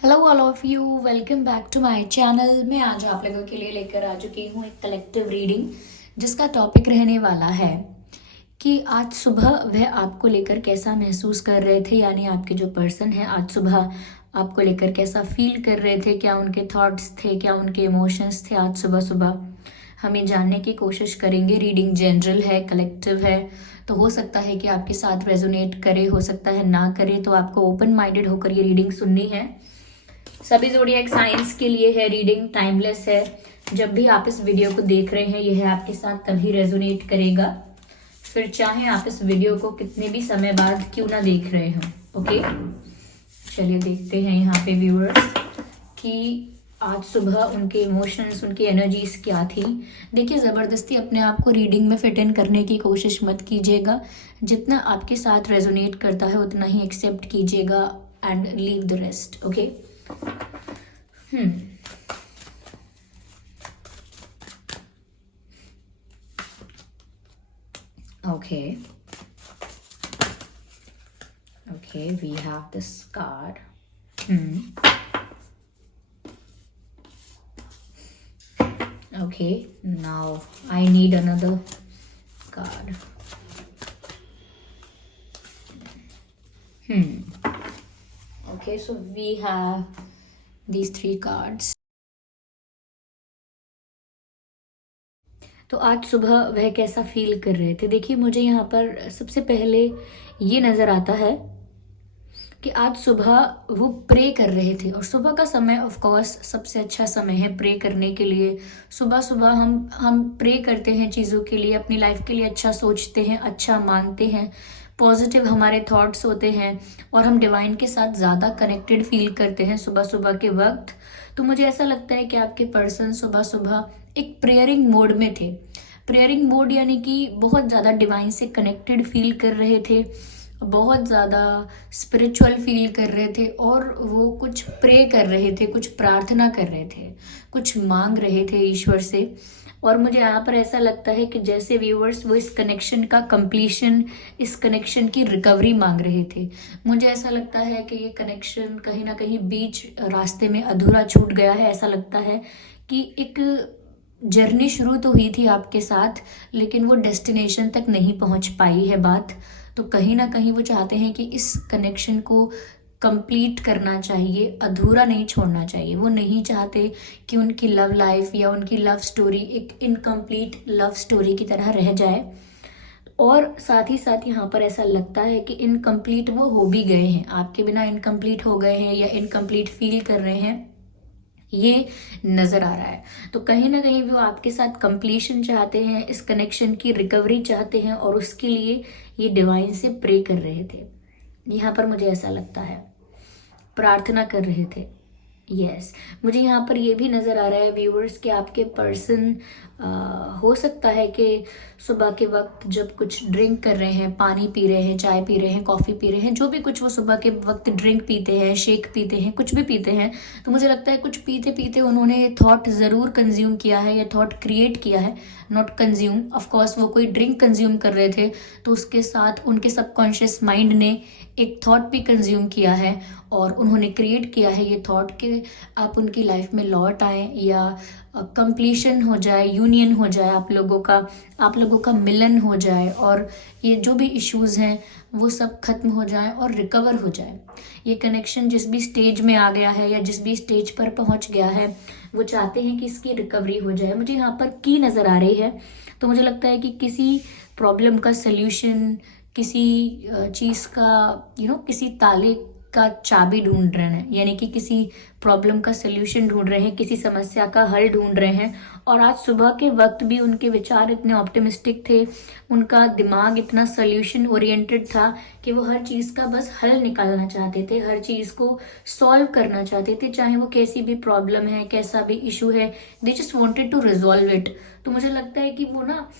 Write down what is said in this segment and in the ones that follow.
Hello all of you, welcome back to my channel. मैं आज आप लोगों के लिए लेकर आ चुकी हूँ एक कलेक्टिव रीडिंग, जिसका टॉपिक रहने वाला है कि आज सुबह वह आपको लेकर कैसा महसूस कर रहे थे, यानी आपके जो पर्सन है आज सुबह आपको लेकर कैसा फील कर रहे थे, क्या उनके थॉट्स थे, क्या उनके इमोशंस थे आज सुबह सुबह। हमें जानने की कोशिश करेंगे। रीडिंग जनरल है, कलेक्टिव है, तो हो सकता है कि आपके साथ रेजोनेट करे, हो सकता है ना करे, तो आपको ओपन माइंडेड होकर ये रीडिंग सुननी है। सभी ज़ोडिएक साइंस के लिए है रीडिंग, टाइमलेस है। जब भी आप इस वीडियो को देख रहे हैं यह आपके साथ तभी रेजोनेट करेगा, फिर चाहे आप इस वीडियो को कितने भी समय बाद क्यों ना देख रहे हो। ओके, चलिए देखते हैं यहाँ पे व्यूअर्स कि आज सुबह उनके इमोशंस, उनकी एनर्जीज क्या थी। देखिए, ज़बरदस्ती अपने आप को रीडिंग में फिट इन करने की कोशिश मत कीजिएगा। जितना आपके साथ रेजोनेट करता है उतना ही एक्सेप्ट कीजिएगा and leave the rest. Okay, Okay. Okay, we have this card. Okay, now I need another card. Okay, so we have these three cards. तो आज सुबह वह कैसा फील कर रहे थे। देखिए, मुझे यहाँ पर सबसे पहले ये नज़र आता है कि आज सुबह वो प्रे कर रहे थे, और सुबह का समय ऑफ कोर्स सबसे अच्छा समय है प्रे करने के लिए। सुबह सुबह हम प्रे करते हैं चीज़ों के लिए, अपनी लाइफ के लिए अच्छा सोचते हैं, अच्छा मानते हैं, पॉजिटिव हमारे थॉट्स होते हैं, और हम डिवाइन के साथ ज़्यादा कनेक्टेड फील करते हैं सुबह सुबह के वक्त। तो मुझे ऐसा लगता है कि आपके पर्सन सुबह सुबह एक प्रेयरिंग मोड में थे। प्रेयरिंग मोड यानी कि बहुत ज़्यादा डिवाइन से कनेक्टेड फील कर रहे थे, बहुत ज़्यादा स्पिरिचुअल फील कर रहे थे, और वो कुछ प्रे कर रहे थे, कुछ प्रार्थना कर रहे थे, कुछ मांग रहे थे ईश्वर से। और मुझे यहाँ पर ऐसा लगता है कि जैसे व्यूअर्स वो इस कनेक्शन का कंप्लीशन, इस कनेक्शन की रिकवरी मांग रहे थे। मुझे ऐसा लगता है कि ये कनेक्शन कहीं ना कहीं बीच रास्ते में अधूरा छूट गया है। ऐसा लगता है कि एक जर्नी शुरू तो हुई थी आपके साथ, लेकिन वो डेस्टिनेशन तक नहीं पहुंच पाई है बात। तो कहीं ना कहीं वो चाहते हैं कि इस कनेक्शन को कंप्लीट करना चाहिए, अधूरा नहीं छोड़ना चाहिए। वो नहीं चाहते कि उनकी लव लाइफ या उनकी लव स्टोरी एक इनकम्प्लीट लव स्टोरी की तरह रह जाए। और साथ ही साथ यहाँ पर ऐसा लगता है कि इनकम्प्लीट वो हो भी गए हैं, आपके बिना इनकम्प्लीट हो गए हैं या इनकम्प्लीट फील कर रहे हैं, ये नज़र आ रहा है। तो कहीं ना कहीं वो आपके साथ कंप्लीशन चाहते हैं, इस कनेक्शन की रिकवरी चाहते हैं, और उसके लिए ये डिवाइन से प्रे कर रहे थे। यहाँ पर मुझे ऐसा लगता है प्रार्थना कर रहे थे। यस, मुझे यहाँ पर ये भी नज़र आ रहा है व्यूअर्स कि आपके पर्सन हो सकता है कि सुबह के वक्त जब कुछ ड्रिंक कर रहे हैं, पानी पी रहे हैं, चाय पी रहे हैं, कॉफ़ी पी रहे हैं, जो भी कुछ वो सुबह के वक्त ड्रिंक पीते हैं, शेक पीते हैं, कुछ भी पीते हैं, तो मुझे लगता है कुछ पीते पीते उन्होंने ये थॉट ज़रूर कंज्यूम किया है, ये थॉट क्रिएट किया है, नॉट कंज्यूम। ऑफकोर्स वो कोई ड्रिंक कंज्यूम कर रहे थे तो उसके साथ उनके सबकॉन्शियस माइंड ने एक थॉट भी कंज्यूम किया है, और उन्होंने क्रिएट किया है ये थॉट कि आप उनकी लाइफ में लौट आए, या कंप्लीशन हो जाए, यूनियन हो जाए, आप लोगों का मिलन हो जाए, और ये जो भी इश्यूज हैं वो सब खत्म हो जाए और रिकवर हो जाए। ये कनेक्शन जिस भी स्टेज में आ गया है या जिस भी स्टेज पर पहुंच गया है, वो चाहते हैं कि इसकी रिकवरी हो जाए। मुझे यहाँ पर की नज़र आ रही है, तो मुझे लगता है कि किसी प्रॉब्लम का सल्यूशन, किसी चीज़ का किसी ताले का चाबी ढूंढ रहे हैं, यानी कि किसी प्रॉब्लम का सल्यूशन ढूंढ रहे हैं, किसी समस्या का हल ढूंढ रहे हैं। और आज सुबह के वक्त भी उनके विचार इतने ऑप्टिमिस्टिक थे, उनका दिमाग इतना सल्यूशन ओरिएंटेड था कि वो हर चीज़ का बस हल निकालना चाहते थे, हर चीज़ को सॉल्व करना चाहते थे, चाहे वो कैसी भी प्रॉब्लम है, कैसा भी इशू है, they just wanted to resolve it. तो मुझे लगता है कि वो ना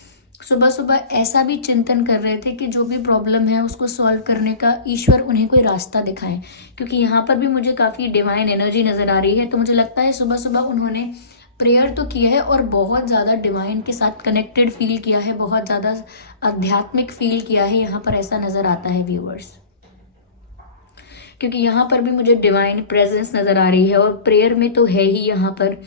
सुबह सुबह ऐसा भी चिंतन कर रहे थे कि जो भी प्रॉब्लम है उसको सॉल्व करने का ईश्वर उन्हें कोई रास्ता दिखाए, क्योंकि यहाँ पर भी मुझे काफ़ी डिवाइन एनर्जी नज़र आ रही है। तो मुझे लगता है सुबह सुबह उन्होंने प्रेयर तो किया है और बहुत ज़्यादा डिवाइन के साथ कनेक्टेड फील किया है, बहुत ज़्यादा आध्यात्मिक फील किया है, यहाँ पर ऐसा नज़र आता है व्यूअर्स। क्योंकि यहाँ पर भी मुझे डिवाइन प्रेजेंस नज़र आ रही है और प्रेयर में तो है ही यहाँ पर।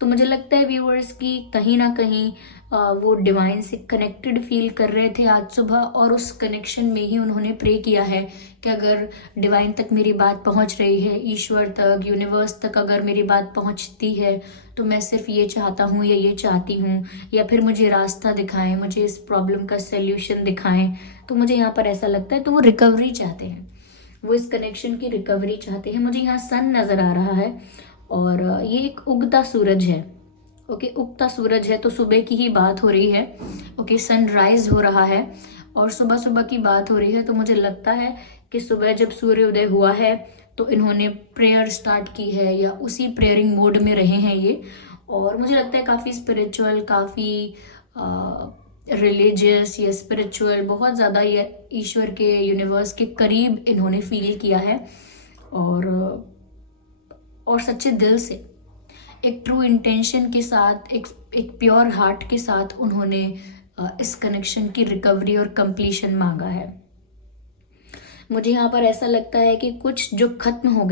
तो मुझे लगता है व्यूअर्स की कहीं ना कहीं वो डिवाइन से कनेक्टेड फील कर रहे थे आज सुबह, और उस कनेक्शन में ही उन्होंने प्रे किया है कि अगर डिवाइन तक मेरी बात पहुंच रही है, ईश्वर तक, यूनिवर्स तक अगर मेरी बात पहुंचती है, तो मैं सिर्फ ये चाहता हूँ या ये चाहती हूँ, या फिर मुझे रास्ता दिखाएं, मुझे इस प्रॉब्लम का सल्यूशन दिखाएं। तो मुझे यहाँ पर ऐसा लगता है, तो वो रिकवरी चाहते हैं, वो इस कनेक्शन की रिकवरी चाहते हैं। मुझे यहाँ सन नज़र आ रहा है और ये एक उगता सूरज है। ओके, उगता सूरज है तो सुबह की ही बात हो रही है। ओके, सनराइज हो रहा है और सुबह सुबह की बात हो रही है। तो मुझे लगता है कि सुबह जब सूर्योदय हुआ है तो इन्होंने प्रेयर स्टार्ट की है या उसी प्रेयरिंग मोड में रहे हैं ये। और मुझे लगता है काफ़ी स्पिरिचुअल, काफ़ी रिलीजियस या स्पिरिचुअल, बहुत ज़्यादा ये ईश्वर के, यूनिवर्स के करीब इन्होंने फील किया है। और सच्चे दिल से, एक ट्रू इंटेंशन के साथ, एक प्योर हार्ट के साथ उन्होंने इस कनेक्शन की रिकवरी और कंप्लीशन मांगा है। मुझे यहाँ पर ऐसा लगता है कि कुछ जो खत्म हो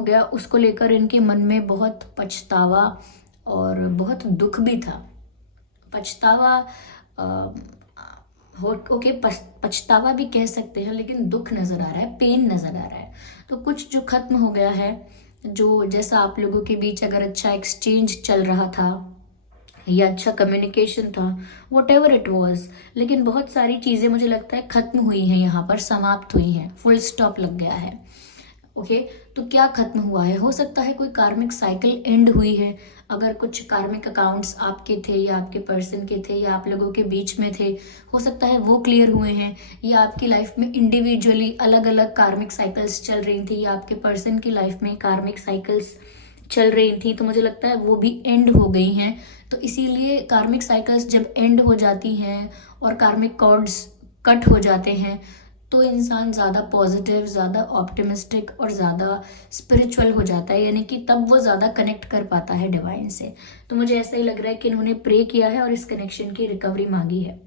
गया उसको लेकर इनके मन में बहुत पछतावा और बहुत दुख भी था। पछतावा पछतावा भी कह सकते हैं, लेकिन दुख नज़र आ रहा है, पेन नज़र आ रहा है। तो कुछ जो खत्म हो गया है, जो जैसा आप लोगों के बीच अगर अच्छा एक्सचेंज चल रहा था या अच्छा कम्युनिकेशन था, वट एवर इट वॉज, लेकिन बहुत सारी चीज़ें मुझे लगता है खत्म हुई हैं, यहाँ पर समाप्त हुई हैं, फुल स्टॉप लग गया है। ओके, तो क्या खत्म हुआ है? हो सकता है कोई कार्मिक साइकिल एंड हुई है। अगर कुछ कार्मिक अकाउंट्स आपके थे या आपके पर्सन के थे या आप लोगों के बीच में थे, हो सकता है वो क्लियर हुए हैं, या आपकी लाइफ में इंडिविजुअली अलग अलग कार्मिक साइकिल्स चल रही थी, या आपके पर्सन की लाइफ में कार्मिक साइकिल्स चल रही थी, तो मुझे लगता है वो भी एंड हो गई हैं। तो इसीलिए कार्मिक साइकिल्स जब एंड हो जाती हैं और कार्मिक कॉर्ड्स कट हो जाते हैं, तो इंसान ज़्यादा पॉजिटिव, ज़्यादा ऑप्टिमिस्टिक और ज़्यादा स्पिरिचुअल हो जाता है, यानी कि तब वो ज़्यादा कनेक्ट कर पाता है डिवाइन से। तो मुझे ऐसा ही लग रहा है कि इन्होंने प्रे किया है और इस कनेक्शन की रिकवरी मांगी है।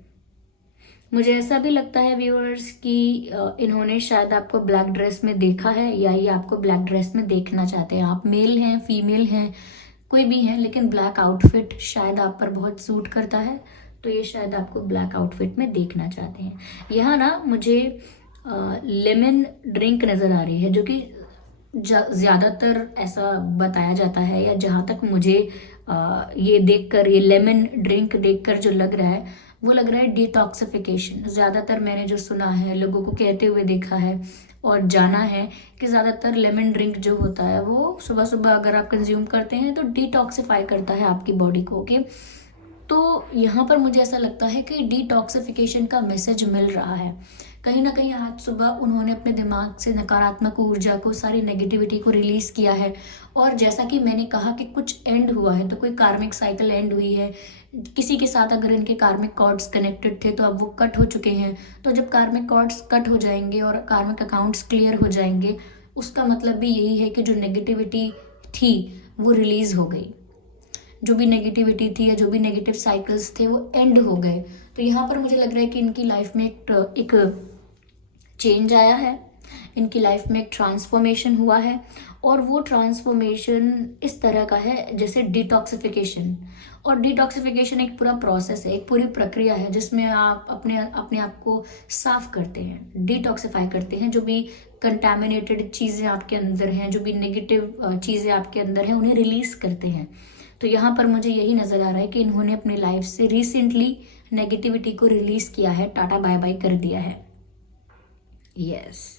मुझे ऐसा भी लगता है व्यूअर्स कि इन्होंने शायद आपको ब्लैक ड्रेस में देखा है, या ये आपको ब्लैक ड्रेस में देखना चाहते हैं। आप मेल हैं, फीमेल हैं, कोई भी हैं, लेकिन ब्लैक आउटफिट शायद आप पर बहुत सूट करता है, तो ये शायद आपको ब्लैक आउटफिट में देखना चाहते हैं। यहाँ ना मुझे लेमन ड्रिंक नज़र आ रही है, जो कि ज़्यादातर ऐसा बताया जाता है, या जहाँ तक मुझे ये देखकर, ये लेमन ड्रिंक देखकर जो लग रहा है, वो लग रहा है डिटॉक्सिफिकेशन। ज़्यादातर मैंने जो सुना है, लोगों को कहते हुए देखा है और जाना है कि ज़्यादातर लेमन ड्रिंक जो होता है वो सुबह सुबह अगर आप कंज्यूम करते हैं तो डिटॉक्सिफाई करता है आपकी बॉडी को। ओके, तो यहाँ पर मुझे ऐसा लगता है कि डिटॉक्सिफिकेशन का मैसेज मिल रहा है। कहीं ना कहीं आज सुबह उन्होंने अपने दिमाग से नकारात्मक ऊर्जा को, सारी नेगेटिविटी को रिलीज किया है। और जैसा कि मैंने कहा कि कुछ एंड हुआ है, तो कोई कार्मिक साइकिल एंड हुई है, किसी के साथ अगर इनके कार्मिक कॉर्ड्स कनेक्टेड थे तो अब वो कट हो चुके हैं। तो जब कार्मिक कॉर्ड्स कट हो जाएंगे और कार्मिक अकाउंट्स क्लियर हो जाएंगे, उसका मतलब भी यही है कि जो नेगेटिविटी थी वो रिलीज हो गई, जो भी नेगेटिविटी थी या जो भी नेगेटिव साइकिल्स थे वो एंड हो गए। तो यहाँ पर मुझे लग रहा है कि इनकी लाइफ में एक चेंज आया है, इनकी लाइफ में एक ट्रांसफॉर्मेशन हुआ है, और वो ट्रांसफॉर्मेशन इस तरह का है जैसे डिटॉक्सिफिकेशन। और डिटॉक्सिफिकेशन एक पूरा प्रोसेस है, एक पूरी प्रक्रिया है जिसमें आप अपने आप को साफ करते हैं, डिटॉक्सिफाई करते हैं। जो भी कंटामिनेटेड चीज़ें आपके अंदर हैं, जो भी नेगेटिव चीज़ें आपके अंदर हैं, उन्हें रिलीज करते हैं। तो यहाँ पर मुझे यही नज़र आ रहा है कि इन्होंने अपनी लाइफ से रिसेंटली नेगेटिविटी को रिलीज किया है, टाटा बाय बाय कर दिया है। यस।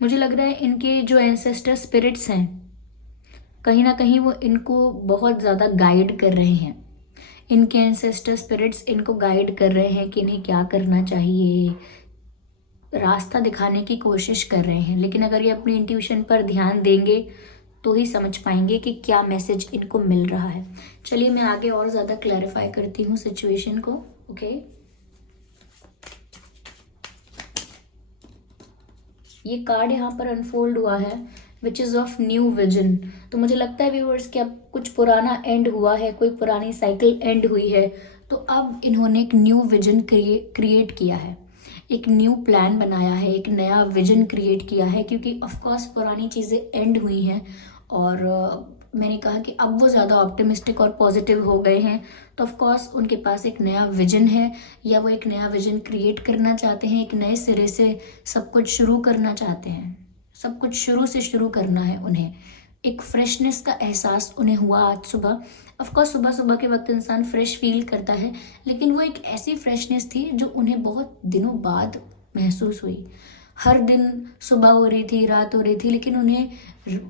मुझे लग रहा है इनके जो एंसेस्टर स्पिरिट्स हैं, कहीं ना कहीं वो इनको बहुत ज़्यादा गाइड कर रहे हैं। इनके एंसेस्टर स्पिरिट्स इनको गाइड कर रहे हैं कि इन्हें क्या करना चाहिए, रास्ता दिखाने की कोशिश कर रहे हैं। लेकिन अगर ये अपनी इंट्यूशन पर ध्यान देंगे तो ही समझ पाएंगे कि क्या मैसेज इनको मिल रहा है। चलिए मैं आगे और ज़्यादा क्लैरिफाई करती हूँ सिचुएशन को। ओके, ये कार्ड यहाँ पर अनफोल्ड हुआ है which is of new vision. तो मुझे लगता है व्यूअर्स कि अब कुछ पुराना एंड हुआ है, कोई पुरानी साइकिल एंड हुई है, तो अब इन्होंने एक न्यू विजन क्रिएट किया है, एक न्यू प्लान बनाया है, एक नया विजन क्रिएट किया है, क्योंकि ऑफकोर्स पुरानी चीज़ें एंड हुई हैं और मैंने कहा कि अब वो ज़्यादा ऑप्टिमिस्टिक और पॉजिटिव हो गए हैं, तो ऑफकोर्स उनके पास एक नया विजन है या वो एक नया विजन क्रिएट करना चाहते हैं, एक नए सिरे से सब कुछ शुरू करना चाहते हैं, सब कुछ शुरू से शुरू करना है उन्हें। एक फ्रेशनेस का एहसास उन्हें हुआ आज सुबह। ऑफकोर्स सुबह सुबह के वक्त इंसान फ्रेश फील करता है, लेकिन वो एक ऐसी फ्रेशनेस थी जो उन्हें बहुत दिनों बाद महसूस हुई। हर दिन सुबह हो रही थी, रात हो रही थी, लेकिन उन्हें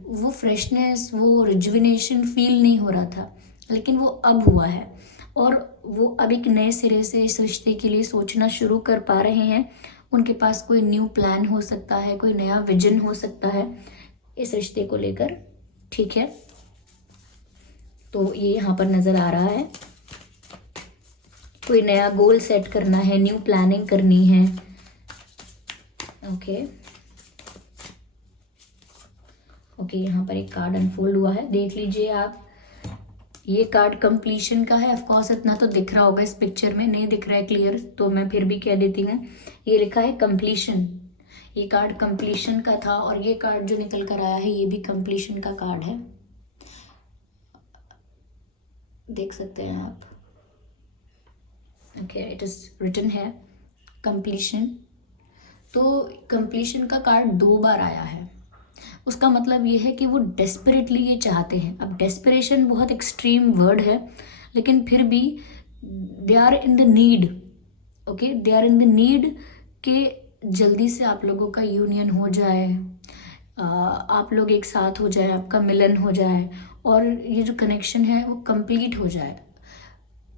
वो फ्रेशनेस, वो रिजुविनेशन फील नहीं हो रहा था, लेकिन वो अब हुआ है और वो अब एक नए सिरे से इस रिश्ते के लिए सोचना शुरू कर पा रहे हैं। उनके पास कोई न्यू प्लान हो सकता है, कोई नया विजन हो सकता है इस रिश्ते को लेकर, ठीक है। तो ये यहाँ पर नज़र आ रहा है, कोई नया गोल सेट करना है, न्यू प्लानिंग करनी है। ओके ओके, यहाँ पर एक कार्ड अनफोल्ड हुआ है, देख लीजिए आप। ये कार्ड कंप्लीशन का है। ऑफकोर्स इतना तो दिख रहा होगा, इस पिक्चर में नहीं दिख रहा है क्लियर, तो मैं फिर भी कह देती हूँ, ये लिखा है कंप्लीशन। ये कार्ड कंप्लीशन का था और ये कार्ड जो निकल कर आया है ये भी कंप्लीशन का कार्ड है, देख सकते हैं आप। ओके, इट इज रिटन है कंप्लीशन। तो कंप्लीशन का कार्ड 2 बार आया है, उसका मतलब ये है कि वो डेस्परेटली ये चाहते हैं। अब डेस्परेशन बहुत एक्सट्रीम वर्ड है, लेकिन फिर भी they are in the need, okay, they are in the need कि जल्दी से आप लोगों का यूनियन हो जाए, आप लोग एक साथ हो जाए, आपका मिलन हो जाए और ये जो कनेक्शन है वो कंप्लीट हो जाए।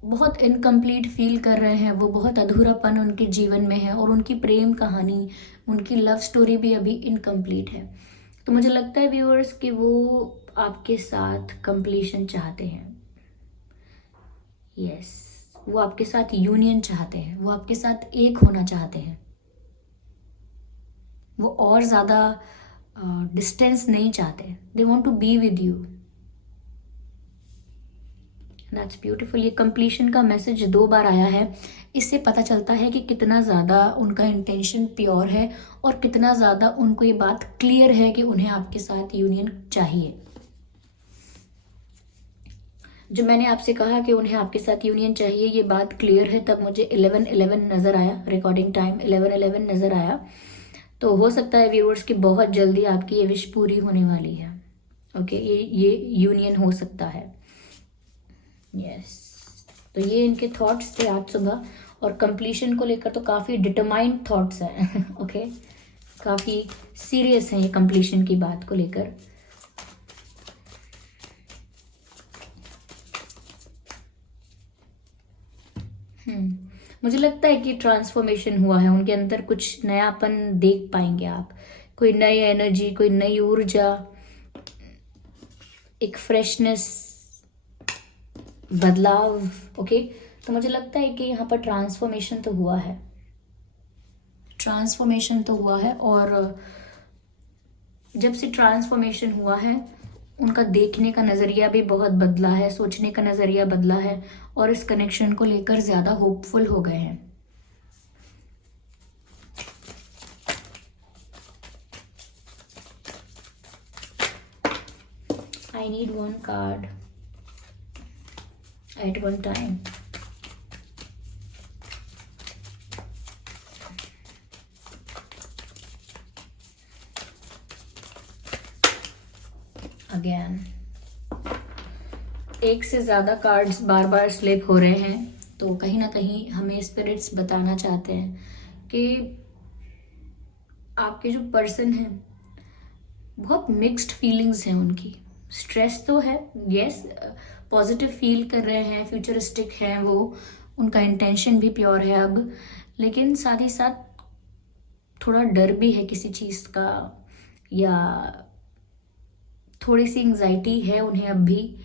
बहुत इनकम्प्लीट फील कर रहे हैं वो, बहुत अधूरापन उनके जीवन में है और उनकी प्रेम कहानी, उनकी लव स्टोरी भी अभी इनकम्प्लीट है। तो मुझे लगता है व्यूअर्स कि वो आपके साथ कंप्लीशन चाहते हैं। यस, वो आपके साथ यूनियन चाहते हैं, वो आपके साथ एक होना चाहते हैं, वो और ज़्यादा डिस्टेंस नहीं चाहते। They want to be with you. That's beautiful. ये कंप्लीशन का मैसेज 2 बार आया है, इससे पता चलता है कि कितना ज़्यादा उनका इंटेंशन प्योर है और कितना ज़्यादा उनको ये बात क्लियर है कि उन्हें आपके साथ यूनियन चाहिए। जो मैंने आपसे कहा कि उन्हें आपके साथ यूनियन चाहिए, ये बात क्लियर है, तब मुझे 11:11 नज़र आया, रिकॉर्डिंग टाइम 11:11 नज़र आया। तो हो सकता है व्यूअर्स कि बहुत जल्दी आपकी ये विश पूरी होने वाली है। ओके, ये यूनियन हो सकता है। यस, तो ये इनके थॉट्स थे आज सुबह और कंप्लीशन को लेकर तो काफ़ी डिटरमाइंड थॉट्स हैं। ओके, काफ़ी सीरियस हैं ये कंप्लीशन की बात को लेकर। मुझे लगता है कि ट्रांसफॉर्मेशन हुआ है उनके अंदर, कुछ नयापन देख पाएंगे आप, कोई नई एनर्जी, कोई नई ऊर्जा, एक फ्रेशनेस, बदलाव। ओके, तो मुझे लगता है कि यहाँ पर ट्रांसफॉर्मेशन तो हुआ है, ट्रांसफॉर्मेशन तो हुआ है। और जब से ट्रांसफॉर्मेशन हुआ है उनका देखने का नज़रिया भी बहुत बदला है, सोचने का नज़रिया बदला है और इस कनेक्शन को लेकर ज़्यादा होपफुल हो गए हैं। I need one card at one time. Again. एक से ज़्यादा कार्ड्स बार बार स्लिप हो रहे हैं, तो कहीं ना कहीं हमें स्पिरिट्स बताना चाहते हैं कि आपके जो पर्सन हैं बहुत मिक्स्ड फीलिंग्स हैं उनकी। स्ट्रेस तो है, यस, पॉजिटिव फील कर रहे हैं, फ्यूचरिस्टिक हैं वो, उनका इंटेंशन भी प्योर है अब, लेकिन साथ ही साथ थोड़ा डर भी है किसी चीज़ का, या थोड़ी सी एंग्जाइटी है उन्हें अब भी।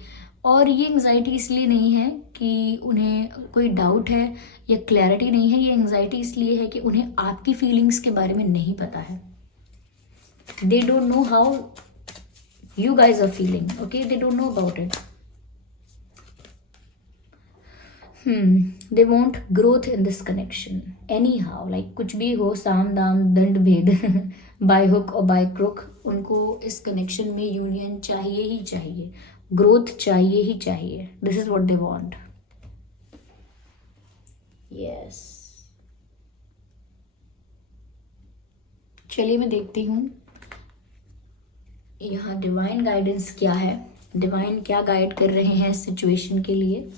और ये एंग्जाइटी इसलिए नहीं है कि उन्हें कोई डाउट है या क्लैरिटी नहीं है, ये एंग्जाइटी इसलिए है कि उन्हें आपकी फीलिंग्स के बारे में नहीं पता है। they don't know how you guys are feeling. Okay, they don't know about it. They want growth in this connection anyhow, like कुछ भी हो, साम दाम दंड भेद बाय हुक और बाय क्रुक, उनको इस कनेक्शन में यूनियन चाहिए ही चाहिए, ग्रोथ चाहिए ही चाहिए. This is what they want. Yes, चलिए मैं देखती हूँ यहाँ डिवाइन गाइडेंस क्या है, डिवाइन क्या गाइड कर रहे हैं इस सिचुएशन के लिए.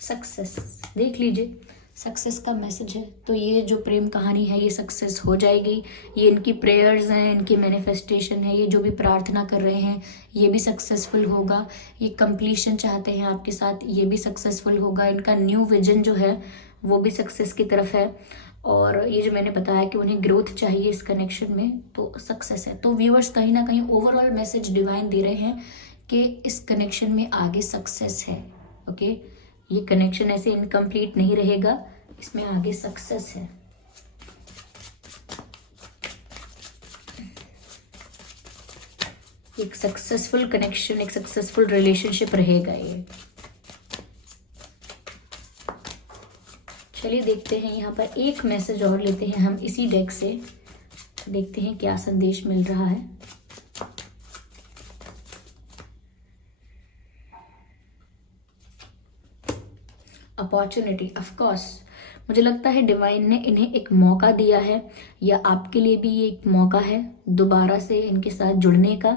सक्सेस देख लीजिए, सक्सेस का मैसेज है. तो ये जो प्रेम कहानी है ये सक्सेस हो जाएगी. ये इनकी प्रेयर्स हैं, इनकी मैनिफेस्टेशन है, ये जो भी प्रार्थना कर रहे हैं ये भी सक्सेसफुल होगा. ये कंप्लीशन चाहते हैं आपके साथ, ये भी सक्सेसफुल होगा. इनका न्यू विजन जो है वो भी सक्सेस की तरफ है. और ये जो मैंने बताया कि उन्हें ग्रोथ चाहिए इस कनेक्शन में, तो सक्सेस है. तो व्यूअर्स कहीं ना कहीं ओवरऑल मैसेज डिवाइन दे रहे हैं कि इस कनेक्शन में आगे सक्सेस है. ओके, ये कनेक्शन ऐसे इनकम्प्लीट नहीं रहेगा, इसमें आगे सक्सेस है. एक सक्सेसफुल कनेक्शन, एक सक्सेसफुल रिलेशनशिप रहेगा ये. चलिए देखते हैं, यहाँ पर एक मैसेज और लेते हैं हम इसी डेक से, देखते हैं क्या संदेश मिल रहा है. अपॉर्चुनिटी, ऑफ कोर्स मुझे लगता है डिवाइन ने इन्हें एक मौका दिया है, या आपके लिए भी ये एक मौका है दोबारा से इनके साथ जुड़ने का,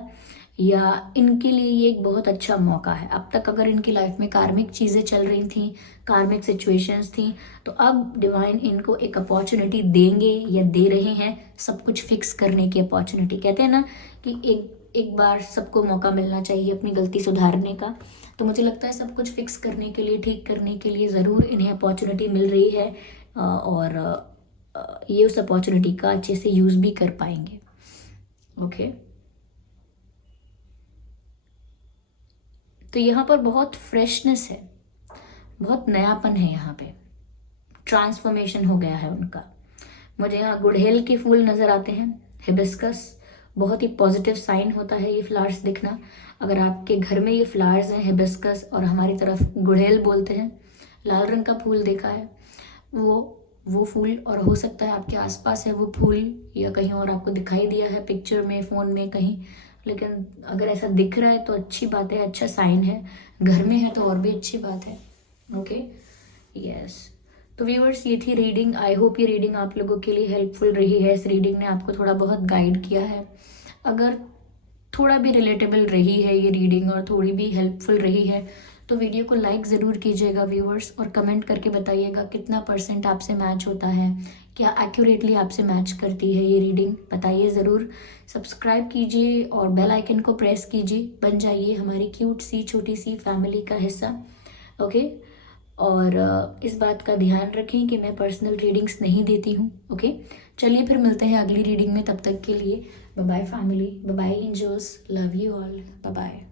या इनके लिए ये एक बहुत अच्छा मौका है. अब तक अगर इनकी लाइफ में कार्मिक चीज़ें चल रही थी, कार्मिक सिचुएशंस थी, तो अब डिवाइन इनको एक अपॉर्चुनिटी देंगे या दे रहे हैं सब कुछ फिक्स करने की अपॉर्चुनिटी. कहते हैं ना कि एक बार सबको मौका मिलना चाहिए अपनी गलती सुधारने का. तो मुझे लगता है सब कुछ फिक्स करने के लिए, ठीक करने के लिए ज़रूर इन्हें अपॉर्चुनिटी मिल रही है, और ये उस अपॉर्चुनिटी का अच्छे से यूज़ भी कर पाएंगे. ओके, तो यहाँ पर बहुत फ्रेशनेस है, बहुत नयापन है, यहाँ पे ट्रांसफॉर्मेशन हो गया है उनका. मुझे यहाँ गुड़हेल के फूल नज़र आते हैं, हिबिस्कस, बहुत ही पॉजिटिव साइन होता है ये फ्लावर्स दिखना. अगर आपके घर में ये फ्लावर्स हैं, हिबिस्कस, और हमारी तरफ गुड़हेल बोलते हैं, लाल रंग का फूल देखा है, वो फूल, और हो सकता है आपके आसपास है वो फूल, या कहीं और आपको दिखाई दिया है पिक्चर में, फ़ोन में कहीं, लेकिन अगर ऐसा दिख रहा है तो अच्छी बात है, अच्छा साइन है. घर में है तो और भी अच्छी बात है. Okay, yes. तो व्यूअर्स ये थी रीडिंग. आई होप ये रीडिंग आप लोगों के लिए हेल्पफुल रही है. इस रीडिंग ने आपको थोड़ा बहुत गाइड किया है. अगर थोड़ा भी रिलेटेबल रही है ये रीडिंग और थोड़ी भी हेल्पफुल रही है तो वीडियो को लाइक ज़रूर कीजिएगा व्यूअर्स, और कमेंट करके बताइएगा कितना % आपसे मैच होता है, क्या एक्यूरेटली आपसे मैच करती है ये रीडिंग, बताइए ज़रूर. सब्सक्राइब कीजिए और बेल आइकन को प्रेस कीजिए, बन जाइए हमारी क्यूट सी छोटी सी फैमिली का हिस्सा. ओके, और इस बात का ध्यान रखें कि मैं पर्सनल रीडिंग्स नहीं देती हूँ. ओके, चलिए फिर मिलते हैं अगली रीडिंग में. तब तक के लिए bye bye family, bye bye angels, love you all, bye bye.